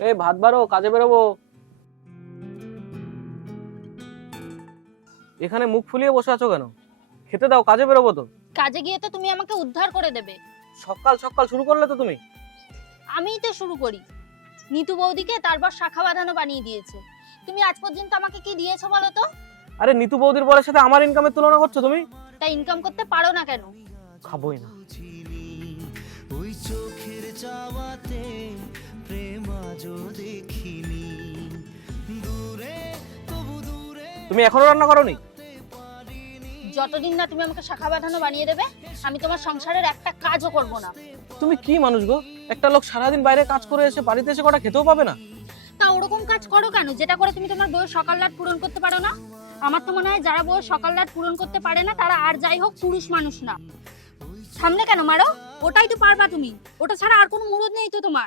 এই ভাত বাড়ো, কাজে বেরোবো। এখানে মুখ ফুলিয়ে বসে আছো কেন? খেতে দাও, কাজে বেরোবো তো। কাজে গিয়ে তো তুমি আমাকে উদ্ধার করে দেবে। সকাল সকাল শুরু করলে তো তুমি। আমিই তো শুরু করি। নিতু বৌদিকে তারপর শাখা বাঁধানো বানিয়ে দিয়েছে। তুমি আজ পর্যন্ত আমাকে কি দিয়েছো বলো তো? আরে নিতু বৌদির বরের সাথে আমার ইনকামের তুলনা করছো তুমি? তাই ইনকাম করতে পারো না কেন? খাবোই না। ওই চোখের চাওয়াতে প্রেম আজও দেখিনি দূরে তবু দূরে তুমি এখনো রান্না করোনি? যতদিন না তুমি আমাকে শাখা বাঁধানো বানিয়ে দেবে, আমি তোমার সংসারের একটা কাজও করব না। তুমি কি মানুষ গো? একটা লোক সারাদিন বাইরে কাজ করে এসে বাড়িতে এসে কটা খেতেও পাবে না? তা ওরকম কাজ করো কেন যেটা করে তুমি তোমার বউয়ের সকাল রাত পূরণ করতে পারো না? আমার তো মনে হয় যারা বউয়ের সকাল রাত পূরণ করতে পারে না তারা আর যাই হোক পুরুষ মানুষ না। সামনে কেন মারো? ওটাই তো পারবা তুমি। ওটা ছাড়া আর কোনো মুরদ নেই তো তোমার।